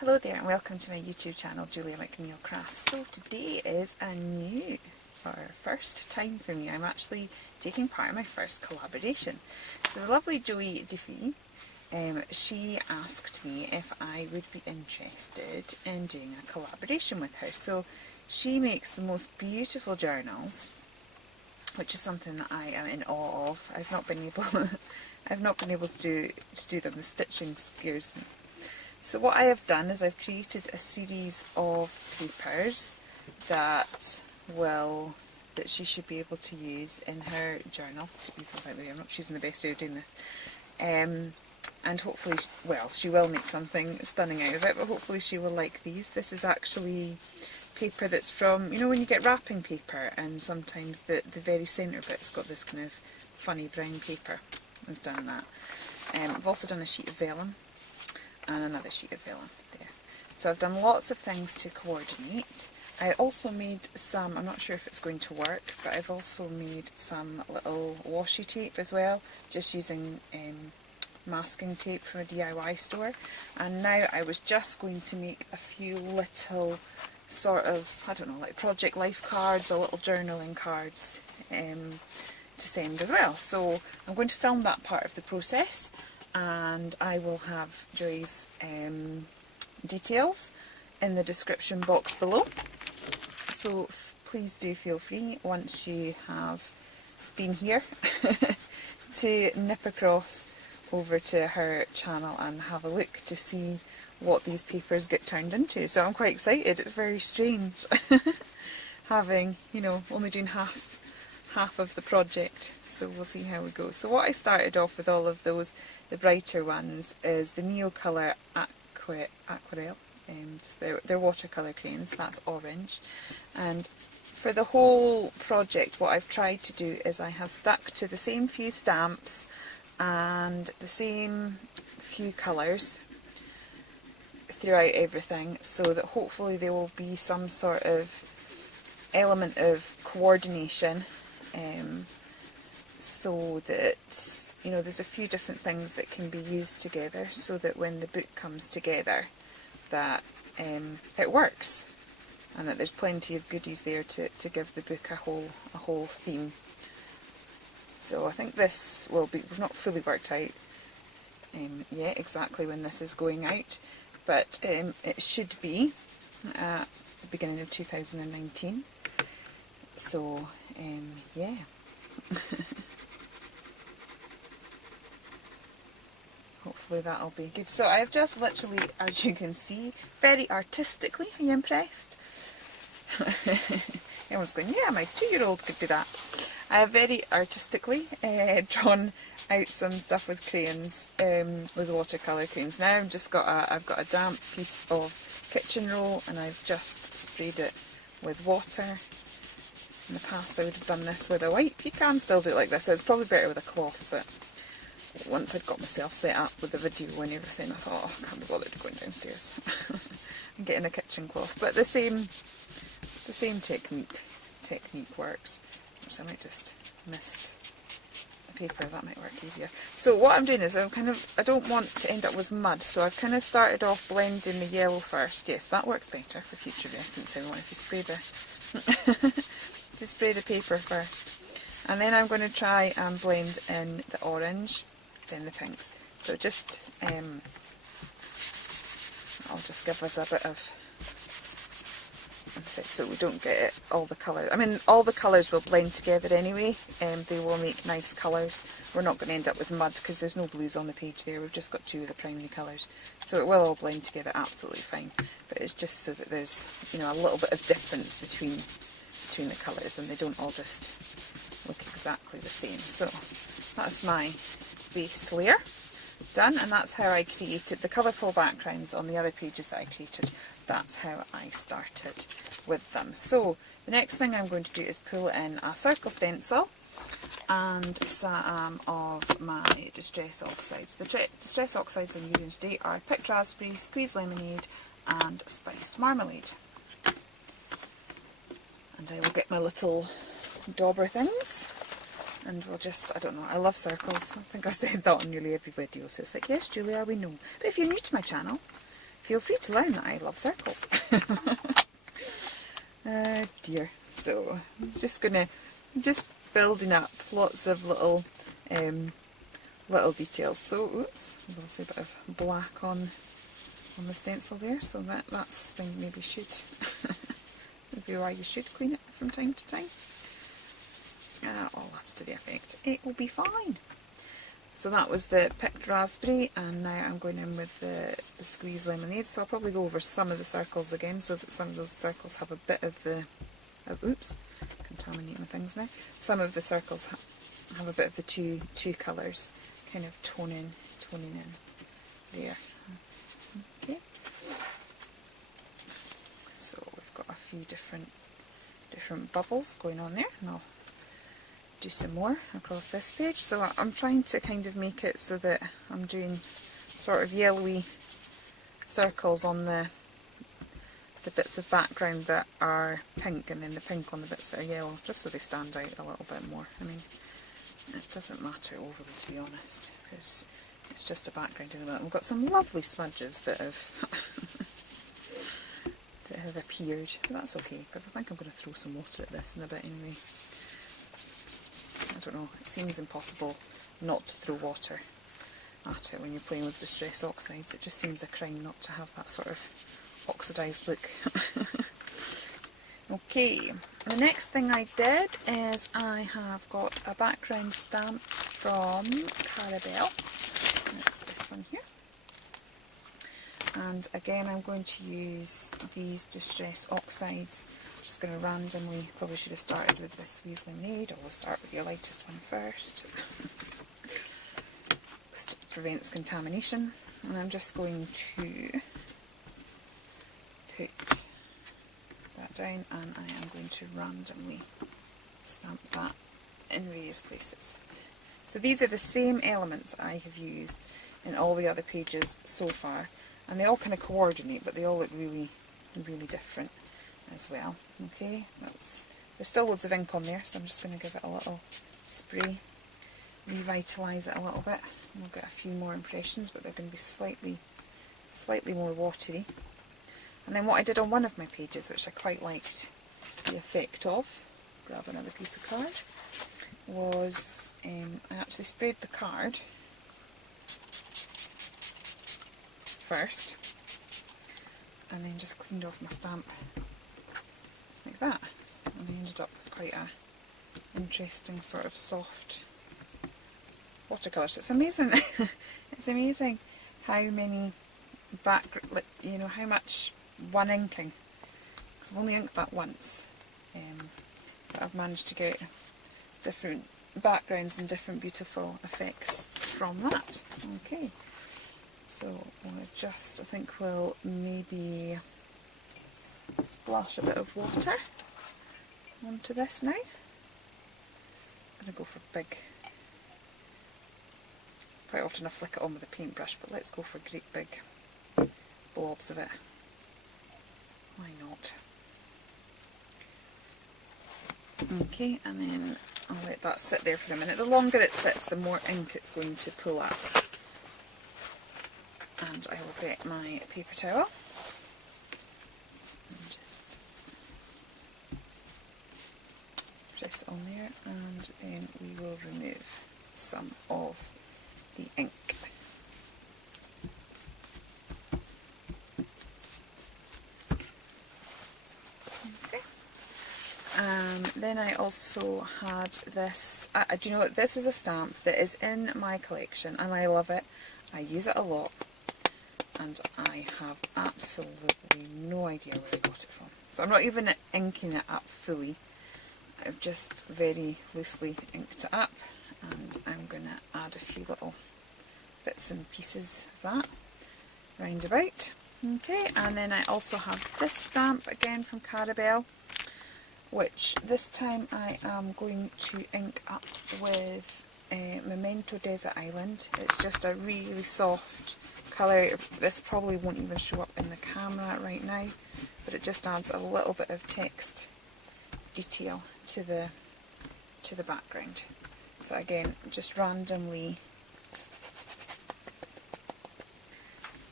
Hello there and welcome to my YouTube channel, Julia McNeil Crafts. So today is a new, or first time for me. I'm actually taking part in my first collaboration. So the Lovely Joie De Vi, she asked me if I would be interested in doing a collaboration with her. So she makes the most beautiful journals, which is something that I am in awe of. I've not been able to do them. The stitching scares me. So what I have done is I've created a series of papers that she should be able to use in her journal. Squeeze those out of the way. I'm not choosing the best way of doing this. And hopefully, well, she will make something stunning out of it, but hopefully she will like these. This is actually paper that's from, you know, when you get wrapping paper and sometimes the very centre bit's got this kind of funny brown paper. I've done that. I've also done a sheet of vellum and another sheet of vellum there. So I've done lots of things to coordinate. I also made some, I'm not sure if it's going to work, but I've also made some little washi tape as well, just using masking tape from a DIY store. And now I was just going to make a few little sort of, I don't know, like project life cards or little journaling cards to send as well. So I'm going to film that part of the process, and I will have Joy's details in the description box below. So please do feel free, once you have been here, to nip across over to her channel and have a look to see what these papers get turned into. So I'm quite excited. It's very strange having, you know, only doing half of the project, so we'll see how we go. So what I started off with all of those, the brighter ones, is the Neocolour Aquarelle, just their watercolour crayons. That's orange. And for the whole project, what I've tried to do is I have stuck to the same few stamps and the same few colours throughout everything, so that hopefully there will be some sort of element of coordination, so that, you know, there's a few different things that can be used together, so that when the book comes together, that it works, and that there's plenty of goodies there to give the book a whole theme. So I think this will be, we've not fully worked out yet exactly when this is going out, but it should be at the beginning of 2019. So yeah. Hopefully that'll be good. So I've just literally, as you can see, very artistically, are you impressed? Everyone's going, yeah, my 2-year-old could do that. I have very artistically drawn out some stuff with crayons, with watercolour crayons. Now I've got a damp piece of kitchen roll, and I've just sprayed it with water. In the past I would have done this with a wipe. You can still do it like this. So it's probably better with a cloth, but once I'd got myself set up with the video and everything, I thought, oh, I can't be bothered going downstairs and getting a kitchen cloth. But the same technique works. So I might just mist the paper, that might work easier. So what I'm doing is I don't want to end up with mud, so I've kind of started off blending the yellow first. Yes, that works better for future reference, everyone, if you spray the paper first. And then I'm going to try and blend in the orange, then the pinks. So just, I'll just give us a bit of, as I said, so we don't get all the colours. I mean, all the colours will blend together anyway, they will make nice colours. We're not going to end up with mud because there's no blues on the page there, we've just got 2 of the primary colours. So it will all blend together absolutely fine, but it's just so that there's, you know, a little bit of difference between the colours and they don't all just look exactly the same. So that's my base layer done, and that's how I created the colourful backgrounds on the other pages that I created. That's how I started with them. So the next thing I'm going to do is pull in a circle stencil and some of my distress oxides. The distress oxides I'm using today are picked raspberry, squeezed lemonade and spiced marmalade. And I will get my little dauber things, and we'll just, I don't know, I love circles. I think I said that on nearly every video, so it's like, yes Julia, we know. But if you're new to my channel, feel free to learn that I love circles. Dear. So I'm just building up lots of little little details. So oops, there's also a bit of black on the stencil there, so that's maybe should maybe why you should clean it from time to time. All that's to the effect. It will be fine. So that was the picked raspberry, and now I'm going in with the squeezed lemonade. So I'll probably go over some of the circles again, so that some of those circles have a bit of the oops, contaminating my things now. Some of the circles have a bit of the two colours kind of toning in there. Okay. So we've got a few different bubbles going on there, and I'll do some more across this page. So I'm trying to kind of make it so that I'm doing sort of yellowy circles on the bits of background that are pink, and then the pink on the bits that are yellow, just so they stand out a little bit more. I mean, it doesn't matter overly, to be honest, because it's just a background in a minute. We've got some lovely smudges that have that have appeared, but that's okay, because I think I'm going to throw some water at this in a bit anyway. I don't know, it seems impossible not to throw water at it when you're playing with distress oxides. It just seems a crime not to have that sort of oxidised look. Okay, the next thing I did is I have got a background stamp from Carabelle. That's this one here. And again, I'm going to use these distress oxides. I'm just going to randomly, probably should have started with this squeezed lemonade. Always start with your lightest one first. Because it prevents contamination. And I'm just going to put that down, and I am going to randomly stamp that in various places. So these are the same elements that I have used in all the other pages so far, and they all kind of coordinate, but they all look really, really different as well. Okay, there's still loads of ink on there, so I'm just going to give it a little spray, revitalise it a little bit, and we'll get a few more impressions, but they're going to be slightly more watery. And then what I did on one of my pages, which I quite liked the effect of, grab another piece of card, was I actually sprayed the card first, and then just cleaned off my stamp like that, and I ended up with quite a interesting sort of soft watercolour. So it's amazing. It's amazing how many how much one inking, because I've only inked that once, but I've managed to get different backgrounds and different beautiful effects from that. Okay, so I think we'll maybe splash a bit of water onto this now. I'm going to go for big. Quite often I flick it on with a paintbrush, but let's go for great big blobs of it. Why not? Okay, and then I'll let that sit there for a minute. The longer it sits, the more ink it's going to pull up. And I will get my paper towel and just press it on there, and then we will remove some of the ink. Then I also had this, do you know what, this is a stamp that is in my collection and I love it. I use it a lot and I have absolutely no idea where I got it from. So I'm not even inking it up fully, I've just very loosely inked it up, and I'm going to add a few little bits and pieces of that round about. Okay, and then I also have this stamp again from Carabelle, which this time I am going to ink up with Memento Desert Island. It's just a really soft colour. This probably won't even show up in the camera right now, but it just adds a little bit of text detail to the background. So again, just randomly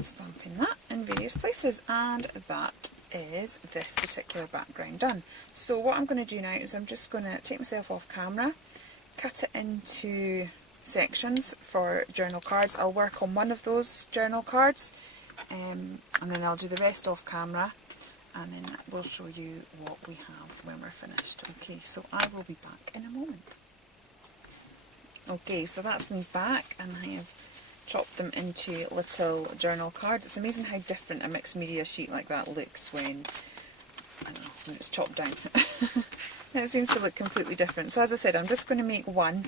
stamping that in various places, and that is this particular background done. So what I'm going to do now is I'm just going to take myself off camera, cut it into sections for journal cards. I'll work on one of those journal cards, and then I'll do the rest off camera, and then we'll show you what we have when we're finished. Okay, so I will be back in a moment. Okay, so that's me back, and I have chopped them into little journal cards. It's amazing how different a mixed media sheet like that looks when, I don't know, when it's chopped down. It seems to look completely different. So as I said, I'm just going to make one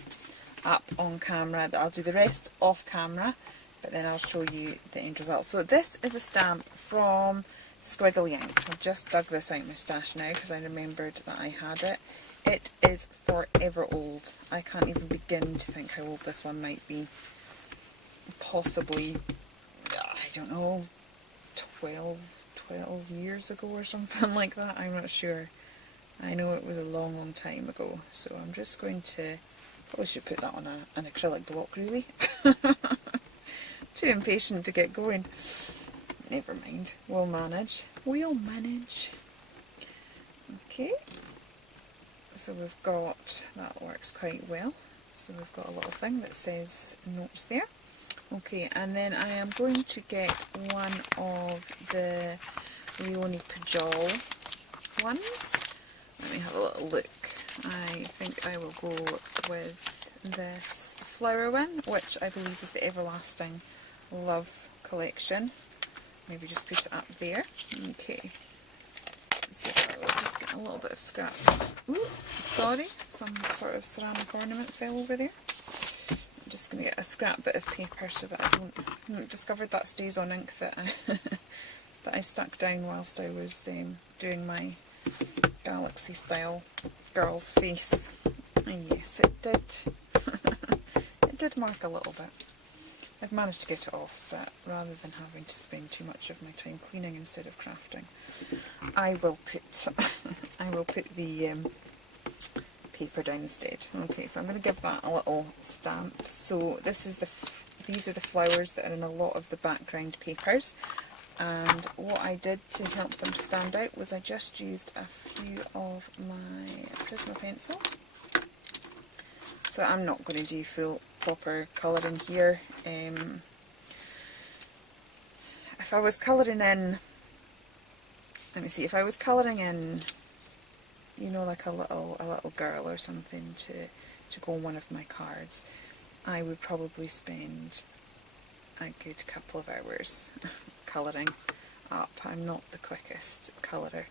up on camera. I'll do the rest off camera, but then I'll show you the end result. So this is a stamp from Squiggly Ink. I've just dug this out of my stash now because I remembered that I had it. It is forever old. I can't even begin to think how old this one might be. Possibly, I don't know, 12 years ago or something like that. I'm not sure. I know it was a long time ago. So I'm just going to, probably should put that on an acrylic block really. Too impatient to get going. Never mind, we'll manage. We'll manage. Okay, so we've got, that works quite well. So we've got a little thing that says notes there. Okay, and then I am going to get one of the Leonie Pujol ones. Let me have a little look. I think I will go with this flower one, which I believe is the Everlasting Love collection. Maybe just put it up there. Okay, so I'll just get a little bit of scrap. Ooh, sorry, some sort of ceramic ornament fell over there. I'm just going to get a scrap bit of paper so that I don't discovered that stays on ink that that I stuck down whilst I was doing my galaxy style girl's face. And yes, it did. It did mark a little bit. I've managed to get it off, but rather than having to spend too much of my time cleaning instead of crafting, I will put the paper down instead. Okay, so I'm going to give that a little stamp. So this is these are the flowers that are in a lot of the background papers, and what I did to help them to stand out was I just used a few of my Prisma pencils. So I'm not going to do full proper colouring here. If I was colouring in, let me see, if I was colouring in, you know, like a little girl or something to go on one of my cards, I would probably spend a good couple of hours colouring up. I'm not the quickest colourer.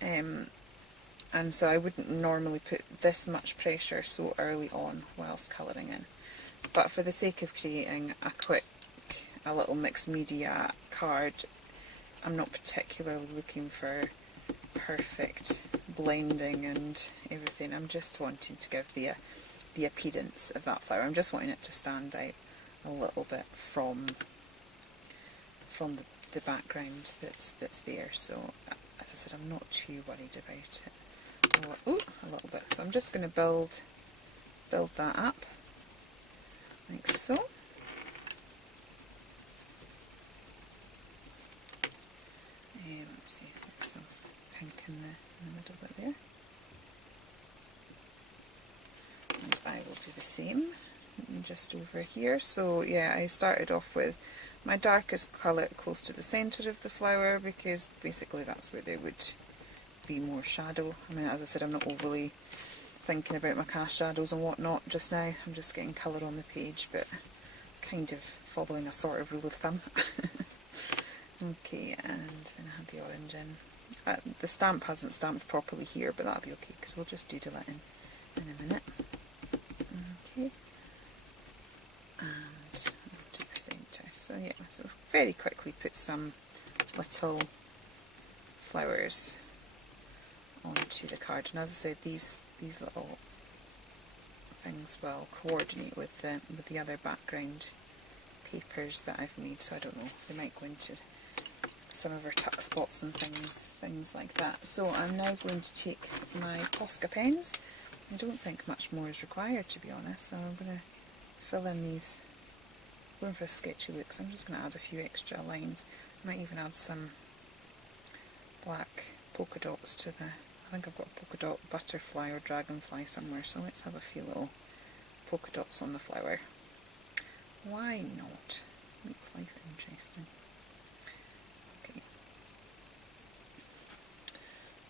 And so I wouldn't normally put this much pressure so early on whilst colouring in. But for the sake of creating a little mixed media card, I'm not particularly looking for perfect blending and everything. I'm just wanting to give the appearance of that flower. I'm just wanting it to stand out a little bit from the background that's there. So as I said, I'm not too worried about it. A little bit. So I'm just going to build that up like so. Let's see, get some pink in the middle bit there. And I will do the same just over here. So yeah, I started off with my darkest colour close to the centre of the flower because basically that's where there would be more shadow. I mean, as I said, I'm not overly thinking about my cast shadows and whatnot just now. I'm just getting colour on the page, but kind of following a sort of rule of thumb. Okay, and then I have the orange in. The stamp hasn't stamped properly here, but that'll be okay because we'll just doodle it in a minute. Okay, and I'll do the centre. So yeah, so very quickly put some little flowers onto the card, and as I said, these little things will coordinate with the other background papers that I've made. So I don't know, they might go into some of our tuck spots and things like that. So I'm now going to take my Posca pens. I don't think much more is required, to be honest, so I'm going to fill in these going for a sketchy look, so I'm just going to add a few extra lines. I might even add some black polka dots to the, I think I've got a polka dot butterfly or dragonfly somewhere, so let's have a few little polka dots on the flower. Why not? Makes life interesting. Okay.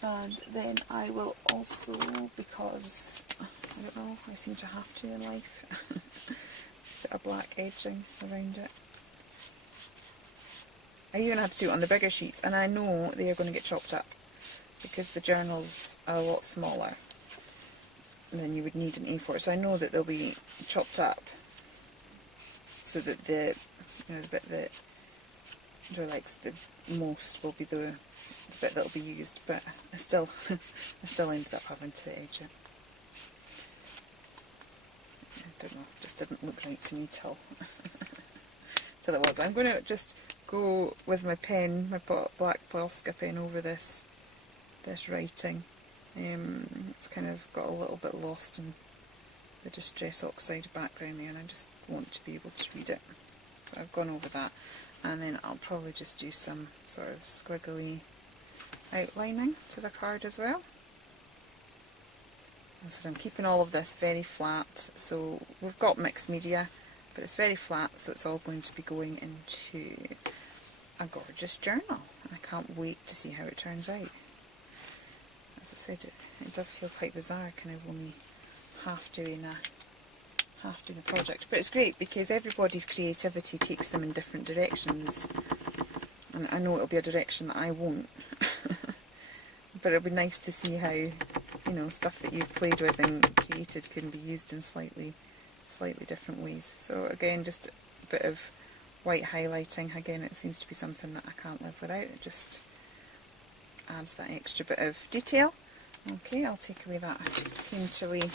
And then I will also, because, I don't know, I seem to have to in life, put a black edging around it. I even had to do it on the bigger sheets, and I know they are going to get chopped up because the journals are a lot smaller than you would need an A4. So I know that they'll be chopped up so that the bit that Joy likes the most will be the bit that will be used. But I still ended up having to edge it. I don't know, just didn't look right to me till it was. I'm going to just go with my pen, my black Posca pen, over this writing. It's kind of got a little bit lost in the Distress Oxide background there, and I just want to be able to read it. So I've gone over that, and then I'll probably just do some sort of squiggly outlining to the card as well. And so I'm keeping all of this very flat, so we've got mixed media, but it's very flat, so it's all going to be going into a gorgeous journal. I can't wait to see how it turns out. As I said, it does feel quite bizarre, kind of only half doing a project, but it's great because everybody's creativity takes them in different directions, and I know it'll be a direction that I won't, but it'll be nice to see how, stuff that you've played with and created can be used in slightly different ways. So again, just a bit of white highlighting. Again, it seems to be something that I can't live without. It just adds that extra bit of detail. Okay, I'll take away that painterly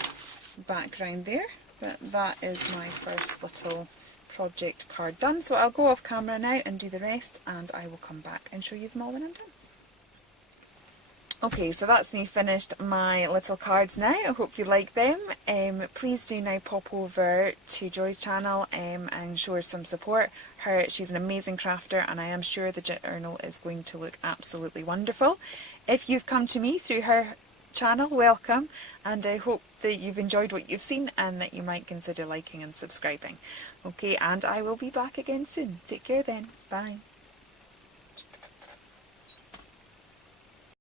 background there, but that is my first little project card done. So I'll go off camera now and do the rest, and I will come back and show you them all when I'm done. Okay, so that's me finished my little cards now. I hope you like them. Please do now pop over to Joy's channel and show her some support. She's an amazing crafter, and I am sure the journal is going to look absolutely wonderful. If you've come to me through her channel, welcome, and I hope that you've enjoyed what you've seen and that you might consider liking and subscribing. Okay, and I will be back again soon. Take care then. Bye.